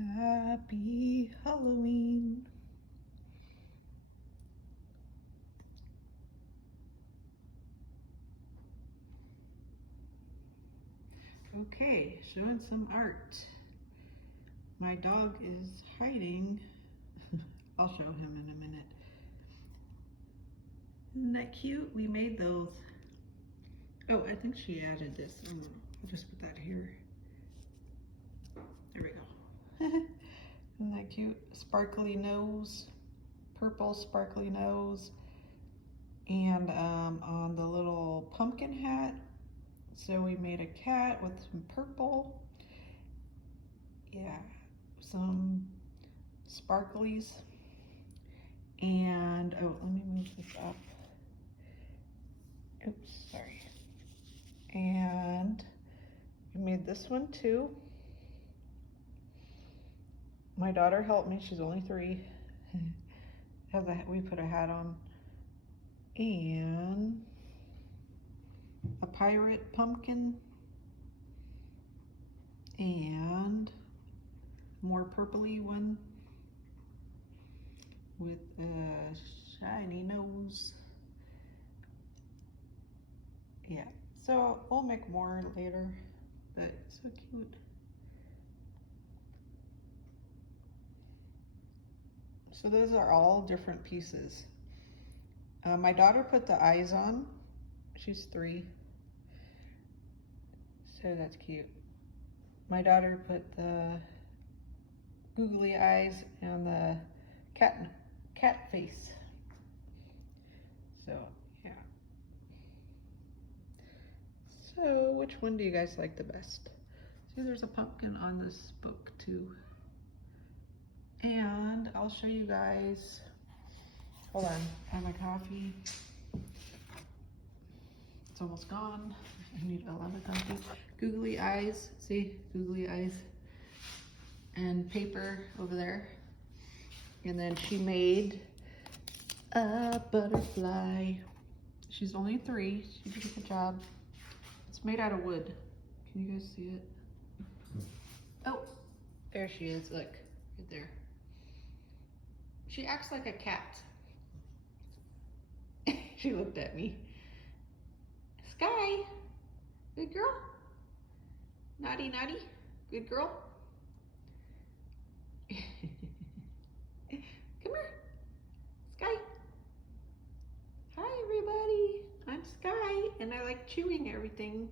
Happy Halloween. Okay, showing some art. My dog is hiding. I'll show him in a minute. Isn't that cute? We made those. Oh, I think she added this. I don't know. I'll just put that here. There we go. Isn't that cute? Sparkly nose, purple sparkly nose. And on the little pumpkin hat, so we made a cat with some purple. Yeah, some sparklies. And, oh, let me move this up. Oops, sorry. And we made this one too. My daughter helped me, she's only 3. We put a hat on. And a pirate pumpkin. And more purpley one with a shiny nose. Yeah, so we'll make more later, but so cute. So those are all different pieces. My daughter put the eyes on. She's 3. So that's cute. My daughter put the googly eyes and the cat face. So yeah. So which one do you guys like the best? See, there's a pumpkin on this book too. And I'll show you guys. Hold on, I have my coffee. It's almost gone. I need a lot of coffee. Googly eyes, see, googly eyes. And paper over there. And then she made a butterfly. She's only 3, she did a good job. It's made out of wood. Can you guys see it? Oh, there she is, look, right there. She acts like a cat. She looked at me. Sky, good girl. Naughty, naughty, good girl. Come here, Sky. Hi everybody, I'm Sky and I like chewing everything.